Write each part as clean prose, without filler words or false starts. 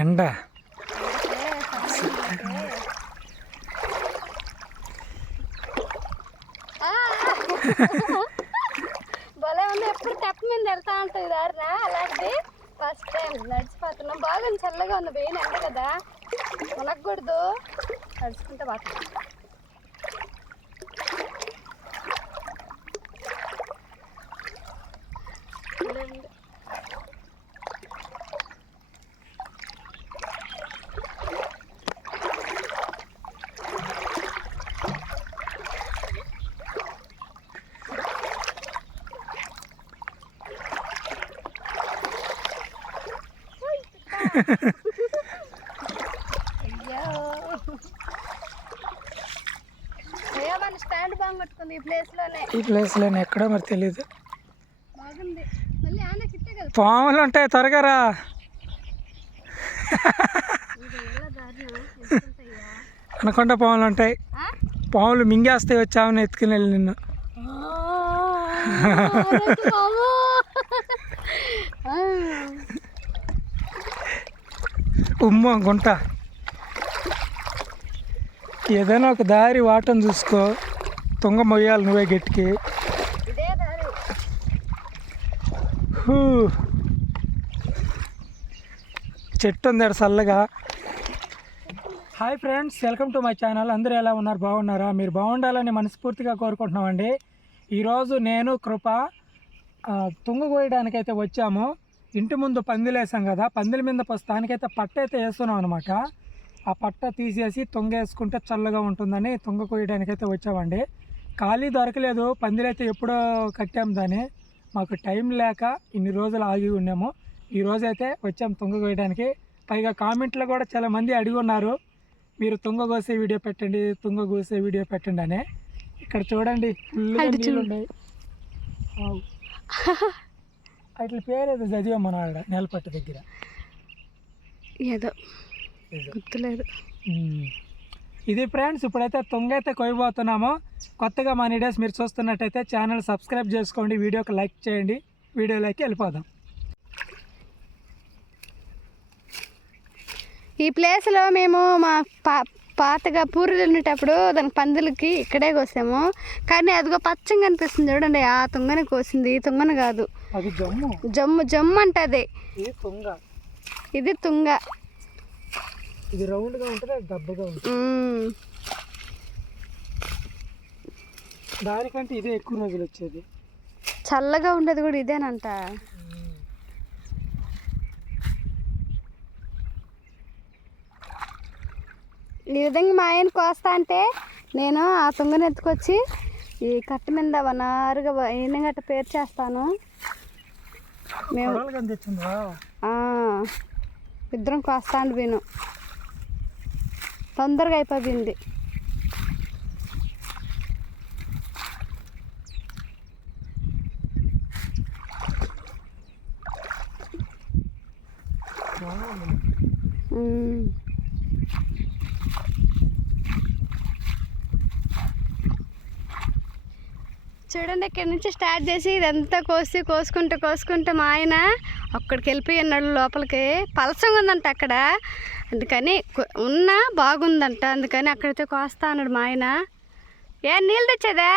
ఎండ భలే ఉంది. ఎప్పుడు తెప్ప మీద వెళ్తా ఉంటుంది దారిన, అలాంటిది ఫస్ట్ టైం నడిచిపోతున్నాం. బాగా చల్లగా ఉంది, వెయిన్ ఎండ కదా, కొనకూడదు, నడుచుకుంటే బాగా. అయ్యో మన స్టాండ్ బాగా పట్టుకుంది ఈ ప్లేస్లోనే ఎక్కడో మరి తెలీదు. బాగుంది. మళ్ళీ ఆనకి ఇట్టే కదా పాములు ఉంటాయి, త్వరగా రా. అనకొండ పాములు ఉంటాయి, పాములు మింగేస్తాయి, వచ్చామని ఎత్తుకుని వెళ్ళి నిన్ను. ఉమ్మ గుంట. ఏదైనా ఒక దారి వాటం చూసుకో, తుంగ మొయ్యాలి నువ్వే గట్టికి. చెట్టు ఉంది అక్కడ చల్లగా. Hi friends, welcome to my channel. అందరూ ఎలా ఉన్నారు? బాగున్నారా? మీరు బాగుండాలని మనస్ఫూర్తిగా కోరుకుంటున్నామండి. ఈరోజు నేను కృప తుంగ కోయడానికైతే వచ్చాము. ఇంటి ముందు పందిలు వేసాం కదా, పందిల మీద ప్రస్తుతానికైతే పట్ట అయితే వేస్తున్నాం అనమాట. ఆ పట్ట తీసేసి తుంగ వేసుకుంటే చల్లగా ఉంటుందని తుంగ కోయడానికైతే వచ్చామండి. ఖాళీ దొరకలేదు, పందిలైతే ఎప్పుడో కట్టాము దాన్ని. మాకు టైం లేక ఇన్ని రోజులు ఆగి ఉన్నాము. ఈరోజైతే వచ్చాము తుంగ కోయడానికి. పైగా కామెంట్లో కూడా చాలామంది అడిగి ఉన్నారు, మీరు తుంగ కోసే వీడియో పెట్టండి, తుంగ కోసే వీడియో పెట్టండి అని. ఇక్కడ చూడండి, ఫుల్గా నీళ్ళు ఉన్నాయి. అట్ల పేరు ఏదో చదివామని ఆడ నెలపట్టు దగ్గర, ఏదో గుర్తులేదు. ఇది ఫ్రెండ్స్, ఇప్పుడైతే తుంగ అయితే కొయ్యబోతున్నాము. కొత్తగా మా వీడియోస్ మీరు చూస్తున్నట్టయితే ఛానల్ సబ్స్క్రైబ్ చేసుకోండి, వీడియోకి లైక్ చేయండి. వీడియోలోకి వెళ్ళిపోదాం. ఈ ప్లేస్లో మేము మా పాతగా పూరీలు ఉండేటప్పుడు దానికి పందులకి ఇక్కడే కోసాము. కానీ అదిగో పచ్చంగా అనిపిస్తుంది చూడండి, ఆ తుంగని కోసింది, ఈ తుంగను కాదు. అది జమ్ము జమ్ము జమ్ము అంటది. ఇది తుంగ, ఇది తుంగ. ఇది రౌండ్గా ఉంటుంది, దబ్బగా ఉంటుంది. దానికంటే ఇదే ఎక్కువ రోజులు వచ్చేది. చల్లగా ఉండేది కూడా ఇదేనంట. ఈ విధంగా మా ఆయన కోస్తా అంటే నేను ఆ తుంగని ఎత్తుకొచ్చి ఈ కట్ట మీద వనారుగా ఈయన గట్ట పేరు చేస్తాను. మేము ఇద్దరం కోస్తా అండి, విను తొందరగా అయిపోయింది. చూడండి, ఇక్కడి నుంచి స్టార్ట్ చేసి ఇదంతా కోసుకుంటే మా ఆయన అక్కడికి వెళ్ళిపోయి ఉన్నాడు లోపలికి. పలసంగా ఉందంట అక్కడ, అందుకని ఉన్నా బాగుందంట, అందుకని అక్కడైతే కోస్తా అన్నాడు మా ఆయన. ఏ నీళ్ళు తెచ్చేదా?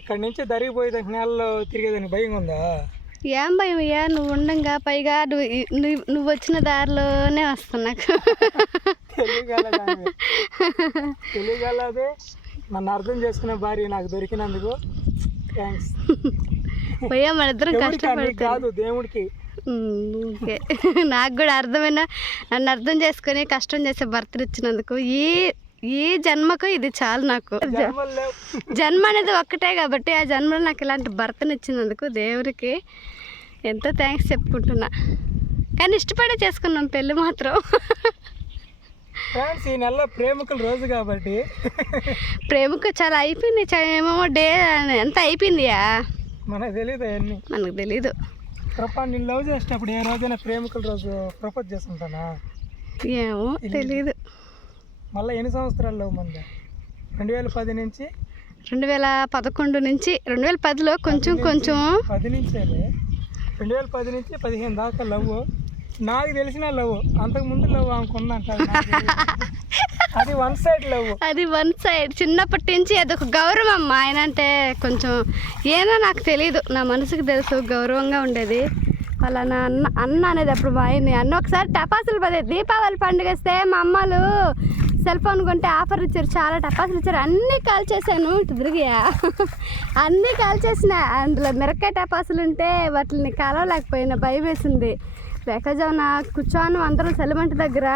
ఇక్కడ నుంచి దరిగిపోయేదానికి నేలలో తిరిగేదానికి భయం ఉందా? ఏం భయం అయ్యా, నువ్వు ఉండంగా. పైగా నువ్వు వచ్చిన దారిలోనే వస్తున్నా. తెలియగలదే నన్ను అర్థం చేసుకునే భార్య నాకు దొరికినందుకు థ్యాంక్స్. భయ్యా మన ఇద్దరం కష్టపడి కాదు, దేవుడికి. నాకు కూడా అర్థమైన, నన్ను అర్థం చేసుకుని కష్టం చేసే భర్తను ఇచ్చినందుకు ఈ జన్మకు ఇది చాలు. నాకు జన్మ అనేది ఒక్కటే కాబట్టి ఆ జన్మలో నాకు ఇలాంటి భర్తను ఇచ్చినందుకు దేవుడికి ఎంతో థ్యాంక్స్ చెప్పుకుంటున్నా. కానీ ఇష్టపడే చేసుకున్నాం పెళ్ళి మాత్రం. ఈ నెలలో ప్రేమికుల రోజు కాబట్టి ప్రేమకు చాలా అయిపోయింది, ఏమో డే ఎంత అయిపోయిందియా మనకు తెలీదు. అవన్నీ మనకు తెలీదు. కృప నేను లవ్ చేసేటప్పుడు ఏ రోజైనా ప్రేమికుల రోజు ప్రపోజ్ చేసుకుంటానా? ఏమో తెలీదు. మళ్ళీ ఎన్ని సంవత్సరాలు లవ్ మంది? 2010 నుంచి 2011 నుంచి 2010లో కొంచెం 10 నుంచే 2010 నుంచి 15 దాకా లవ్. నాకు తెలిసిన లవ్, అంతకుముందు లవ్ అనుకున్నంట. అది వన్ సైడ్ లవ్. అది వన్ సైడ్. చిన్నప్పటి నుంచి అదొక గౌరవం. ఆయన అంటే కొంచెం ఏదో నాకు తెలియదు, నా మనసుకు తెలుసు, గౌరవంగా ఉండేది. అలా నా అన్న అనేది అప్పుడు మా ఆయన్ని అన్న ఒకసారి టపాసులు పదే దీపావళి పండుగ వస్తే మా అమ్మలు సెల్ ఫోన్ కొంటే ఆఫర్ ఇచ్చారు, చాలా టపాసులు ఇచ్చారు. అన్నీ కాల్ చేశాను, ఇటు తిరిగా అన్నీ కాల్ చేసిన. అందులో మిరకాయ టపాసులు ఉంటే వాటిని కలవలేకపోయినా, భయం వేసింది. వెకజాన కూర్చోను అందరం సెలమంట దగ్గర.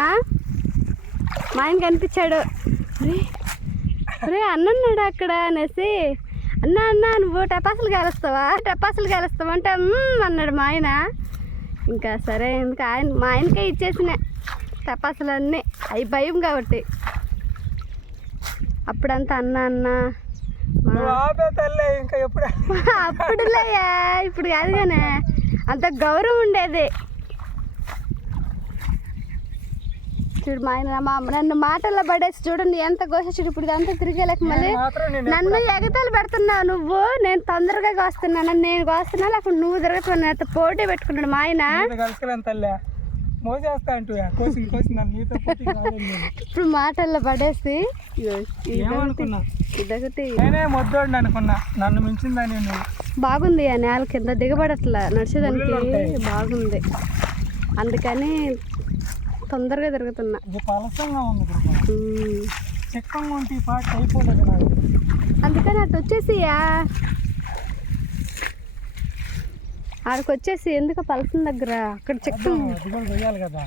మా ఆయన కనిపించాడు, రే అన్నన్నాడు అక్కడ అనేసి, అన్న నువ్వు టపాసులు కాలుస్తావా అంటే అన్నాడు మా ఆయన. ఇంకా సరే ఇంకా మా ఆయనకే ఇచ్చేసిన టపాసులు అన్నీ. అవి భయం కాబట్టి అప్పుడంతా అన్న అప్పుడులేయా, ఇప్పుడు కాదు కానీ అంత గౌరవం ఉండేది. చూడు మా ఆయన నన్ను మాటల్లో పడేసి చూడండి ఎంత కోసేసాడు. ఇప్పుడు ఇదంతా తిరిగేలేక మళ్ళీ నన్ను ఎగతాలు పెడుతున్నావు నువ్వు. నేను తొందరగా కోస్తున్నాను, నేను కోస్తున్నా లేకపోతే నువ్వు తిరుగుతున్నా, అంత పోటీ పెట్టుకున్నాడు మా ఆయన. ఇప్పుడు మాటల్లో పడేసి ఇదొకటి నన్ను మించిందని. బాగుంది ఆ నేల కింద దిగబడట్లా, నడిచేదానికి బాగుంది, అందుకని తొందరగా తిరుగుతున్నా. అందుకని అటు వచ్చేసియా, ఆడికి వచ్చేసి ఎందుకు పలసం దగ్గర అక్కడ చెక్కం కదా.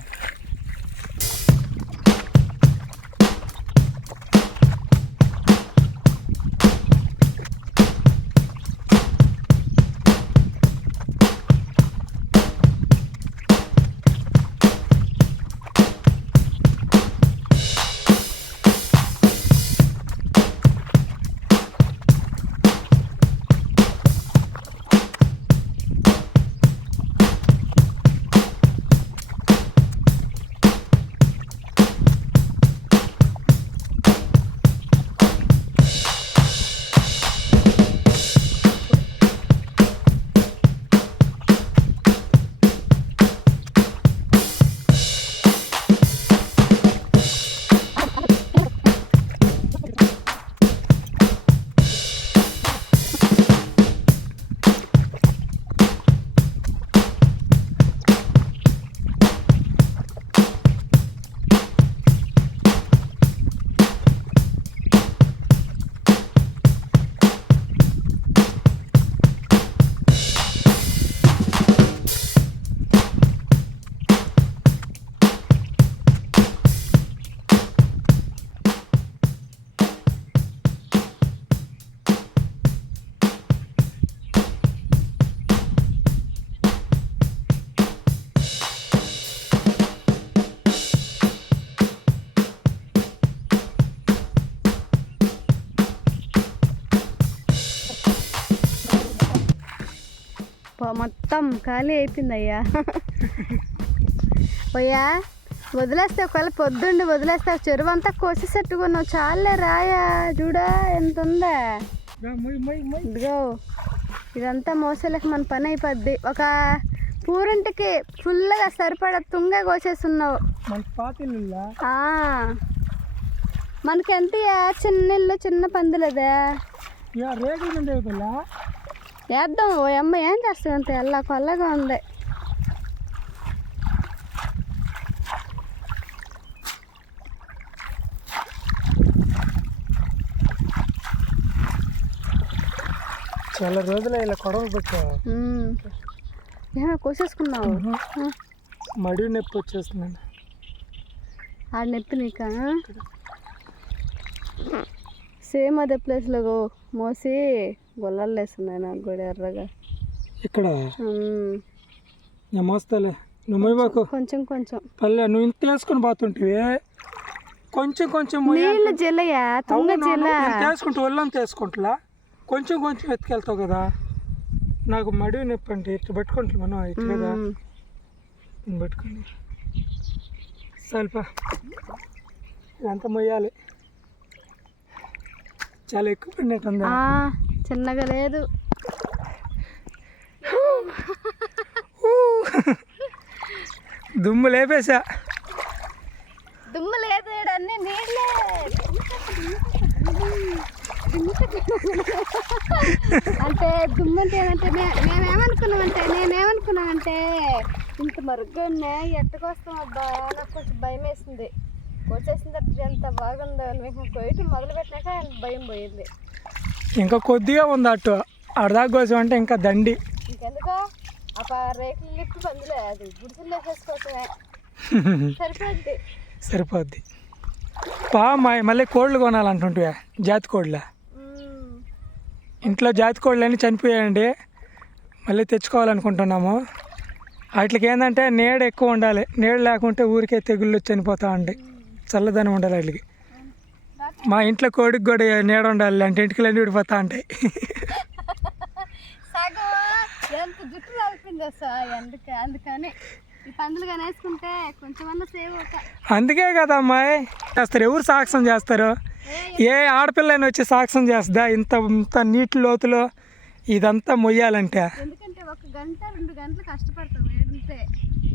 మొత్తం ఖాళీ అయిపోయింది అయ్యా. పోయా వదిలేస్తే ఒకవేళ పొద్దుండి వదిలేస్తే చెరువు అంతా కోసేసట్టుకున్నావు. చాలే రాయా, చూడా ఎంత ఉందా. ఇదిగో ఇదంతా మోసలేక మన పని అయిపోద్ది. ఒక పూరింటికి ఫుల్గా సరిపడా తుంగ కోసేస్తున్నావు. మనకి ఎంత చిన్న ఇల్లు, చిన్న పందులేదా వేద్దాం. ఓ అమ్మ ఏం చేస్తావు, అంత ఎల్లా కొల్లగా ఉంది. చాలా రోజులు ఇలా కొడవలు పెట్టావు. ఏమో కోసేసుకున్నావు. మడి నొప్పి వచ్చేస్తుందండి. ఆ నొప్పి నీకా? సేమ్ అదే ప్లేస్లో మోసి గొల్లలు వేస్తున్నాయి నాకు కూడా ఎర్రగా. ఇక్కడ మోస్తాలే నువ్వు కొంచెం పల్లె నువ్వు ఇంత వేసుకొని పోతుంటివి. కొంచెం నీళ్ళు జిల్లయా, తుంగ జిల్ల వేసుకుంటూ ఒళ్ళంతా వేసుకుంటా కొంచెం ఎత్తుకెళ్తావు కదా. నాకు మడివి నొప్పి అంటే ఇట్లా పట్టుకుంటాం మనం ఇట్లా కదా పట్టుకోండి స్వల్ప ఇదంతా మొయ్యాలి. చాలా ఎక్కువ పడినట్టుంది. చిన్నగా లేదు. దుమ్ము లేపేసా. దుమ్ము లేదు, అన్నీ నీళ్ళే. అంటే దుమ్ము అంటే ఏమంటే నేనేమనుకున్నానంటే ఇంత మరుగ్గా ఉన్నాయి ఎట్టుకొస్తాం అబ్బా, నాకు కొంచెం భయం వేసింది. వచ్చేసిన తర్వాత ఎంత బాగుందో మీకు కొయ్యటం మొదలు పెట్టినాక భయం పోయింది. ఇంకా కొద్దిగా ఉంది అటు అర్ధాకు కోసం అంటే ఇంకా దండి. ఇంకెందుకో ఒక రేకులు లిప్పి పందులే అది గుడిసెల్లో వేసేసుకోవటమే సరిపోద్ది. మళ్ళీ కోళ్ళు కొనాలంటుంటే జాతి కోళ్ళ ఇంట్లో జాతి కోళ్ళు అన్నీ చనిపోయాయండి. మళ్ళీ తెచ్చుకోవాలనుకుంటున్నాము. వాటికి ఏంటంటే నీడ ఎక్కువ ఉండాలి. నీడ లేకుంటే ఊరికే తెగుళ్ళు చనిపోతూ ఉంటాయి. చల్లదనం ఉండాలి వాటికి. మా ఇంట్లో కోడికి కూడా నీడ ఉండాలి అంటే ఇంటికి విడిపోతూ ఉంటాయి. అందుకే కదా అమ్మాయి చేస్తారు. ఎవరు సాక్ష్యం చేస్తారు? ఏ ఆడపిల్లని వచ్చి సాక్ష్యం చేస్తుందా ఇంత ఇంత నీటి లోతులో ఇదంతా మొయ్యాలంటే? ఎందుకంటే 1 గంట 2 గంటలు కష్టపడతాం ఏడితే.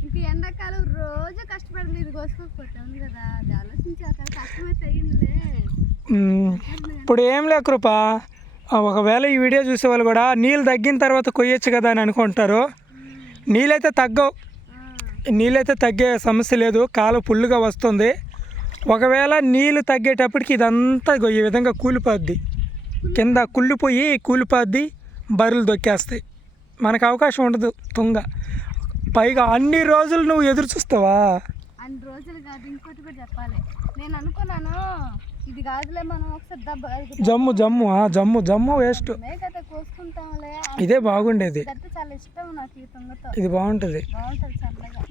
ఇంక ఎండాకాలం రోజు కష్టపడింది ఇది కోసుకోకపోతాం కదా, అది ఆలోచించాక కష్టమైతే అయ్యిందిలే. ఇప్పుడు ఏం లే కృప, ఒకవేళ ఈ వీడియో చూసే వాళ్ళు కూడా నీళ్ళు తగ్గిన తర్వాత కొయ్యొచ్చు కదా అని అనుకుంటారు. నీళ్ళైతే తగ్గే సమస్య లేదు. కాలు ఫుల్గా వస్తుంది. ఒకవేళ నీళ్ళు తగ్గేటప్పటికి ఇదంతా ఈ విధంగా కూలిపోద్ది, కింద కుళ్ళిపోయి కూలిపోద్ది, బర్రెలు దొక్కేస్తాయి. మనకు అవకాశం ఉండదు తుంగ. పైగా అన్ని రోజులు నువ్వు ఎదురు చూస్తావా? అన్ని రోజులు కాదు, ఇంకోటి కూడా చెప్పాలి. నేను అనుకున్నాను ఇది కాదులే, మనం ఒకసారి జమ్ము వేస్ట్. ఇదే బాగుండేది. చాలా ఇష్టం నాకు ఈ తుంగతో. ఇది బాగుంటుంది చల్లగా.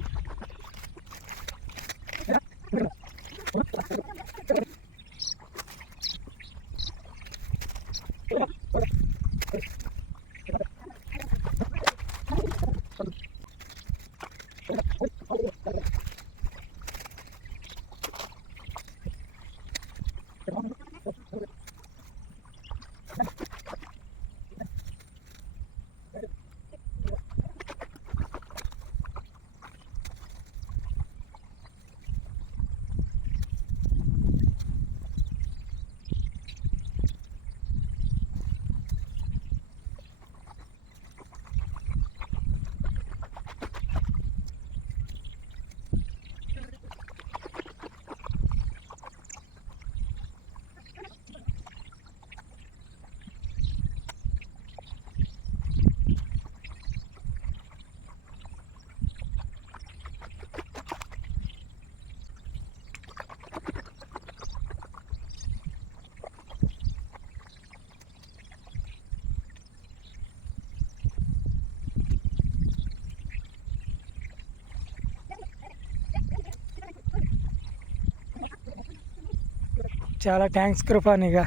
చాలా థ్యాంక్స్ కృపానిగా.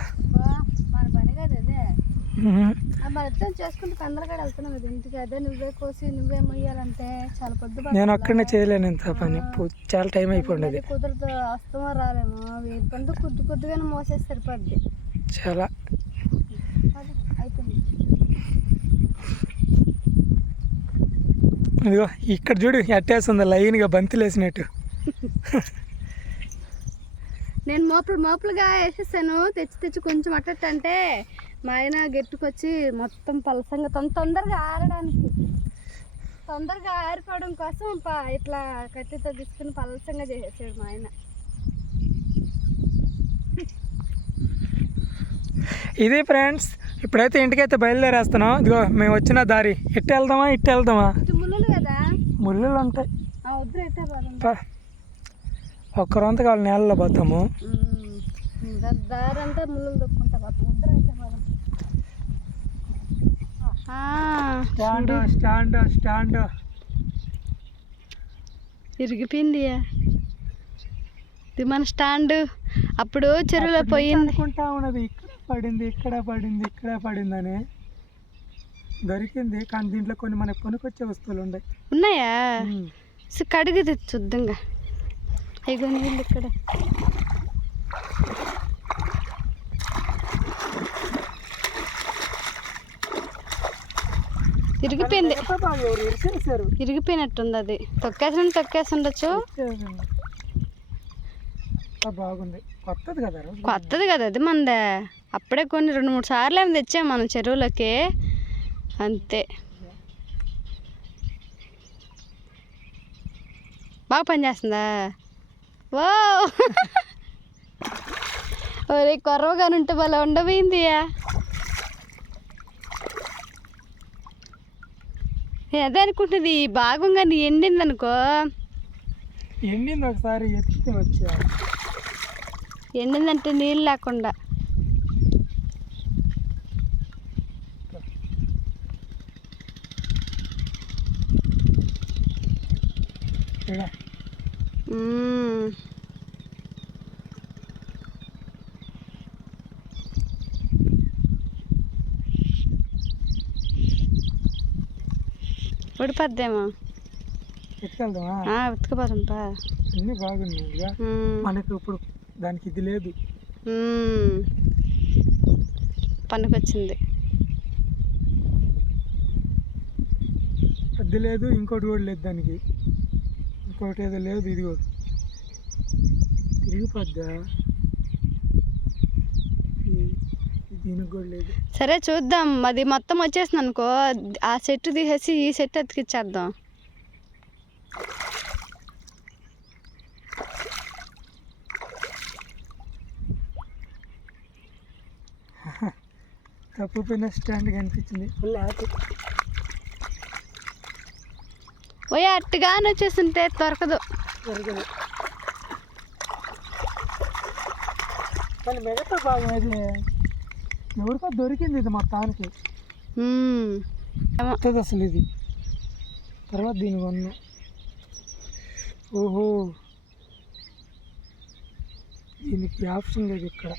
మన పని కదా అదే, మన ఇద్దరం చేసుకుంటే తొందరగా వెళ్తున్నాం కదా ఇంటికి. అదే నువ్వే కోసి నువ్వే మొయ్యాలంటే చాలా పొద్దు. నేను అక్కడనే చేయలేను ఇంత పని, చాలా టైం అయిపోయింది. కుదరదు, వస్తామో రాలేమో. వీటికంటూ కొద్దిగానే మోసేసి సరిపోద్ది. చాలా అయిపోయింది. ఇదిగో ఇక్కడ చూడు ఎట్టేస్తుంది లైన్గా బంతులు వేసినట్టు. నేను మోపులుగా వేసేసాను. తెచ్చి కొంచెం అట్టట్టు అంటే మా ఆయన గెట్టుకొచ్చి మొత్తం పలసంగా తొందరగా ఆరడానికి, తొందరగా ఆరిపోవడం కోసం ఇట్లా కత్తితో తీసుకుని పలసంగా చేసేసాడు మా ఆయన. ఇది ఫ్రెండ్స్, ఇప్పుడైతే ఇంటికైతే బయలుదేరేస్తున్నాం. ఇదిగో మేము వచ్చిన దారి ఇట్టు వెళ్దామా? ముళ్ళు కదా, ముళ్ళు ఉంటాయి. వద్దు అయితే ఒక్కరంతా కావాలి నేలలో పోతాము. దారి అంతా ముళ్ళు దొక్కుంటా పోతాం. వద్దు అయితే స్టాండ్ ఇరిగిపోయింది. ఇది మన స్టాండ్. అప్పుడు చెరువులో పోయింది అనుకుంటా ఉన్నది. ఇక్కడ పడింది అని దొరికింది, కానీ దీంట్లో కొన్ని మనకు కొనుక్కొచ్చే వస్తువులు ఉన్నాయి. ఉన్నాయా? కడిగి చూద్దాంగా. ఇగో నీళ్ళు ఇక్కడ. ఇరిగిపోయింది, ఇరిగిపోయినట్టుంది. అది తొక్కేసి ఉండొచ్చు. బాగుంది, కొత్తది కదా. కొత్తది కదా అది, మనదే. అప్పుడే కొన్ని 2-3 సార్లు ఏమి తెచ్చాము మనం చెరువులకి, అంతే. బాగా పనిచేస్తుందా? ఓ ఒరే కొర్రగాని ఉంటే భలే ఉండబోయింది. అదే అనుకుంటుంది, ఈ భాగంగా నీ ఎండింది అనుకో. ఎండింది, ఒకసారి ఎత్తుకుని వచ్చా. ఎండిందంటే నీళ్ళు లేకుండా. ఉడిపోద్దేమో. ఉతుకుపోతుంటా. అన్నీ బాగున్నాయి. మనకు ఇప్పుడు దానికి ఇది లేదు, పనికొచ్చింది. అది లేదు, ఇంకోటి కూడా లేదు దానికి. ఇంకోటి ఏదో లేదు, ఇది కూడా తిరిగిపోద్దా. దీనికి కూడా లేదు. సరే చూద్దాం, అది మొత్తం వచ్చేసింది అనుకో, ఆ సెట్ తీసేసి ఈ సెట్ అతికిచ్చేద్దాం. తప్పిపోయిన స్టాండ్ కనిపించింది. Full happy. ఓయ్ అట్టుగానే వచ్చేస్తుంటే దొరకదు. కానీ మిగతా భాగం అది ఎవరికో దొరికింది, ఇది మొత్తానికి. అసలు ఇది తర్వాత దీని కొన్నా. ఓహో, దీనికి ఆప్షన్ లేదు ఇక్కడ.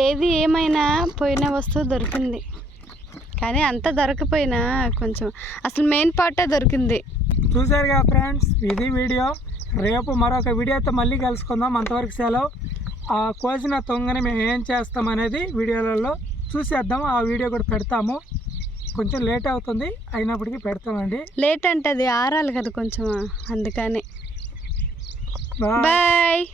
ఏది ఏమైనా పోయిన వస్తువు దొరికింది, కానీ అంత దొరకపోయినా కొంచెం అసలు మెయిన్ పార్టే దొరికింది. చూసారుగా ఫ్రెండ్స్, ఇది వీడియో. రేపు మరొక వీడియోతో మళ్ళీ కలుసుకుందాం. అంతవరకు సెలవు. ఆ కోసిన తొంగని మేము ఏం చేస్తాం అనేది వీడియోలలో చూసేద్దాం. ఆ వీడియో కూడా పెడతాము. కొంచెం లేట్ అవుతుంది, అయినప్పటికీ పెడతామండి. లేట్ అంటే అది ఆరాలి కదా కొంచెం, అందుకని. బాయ్.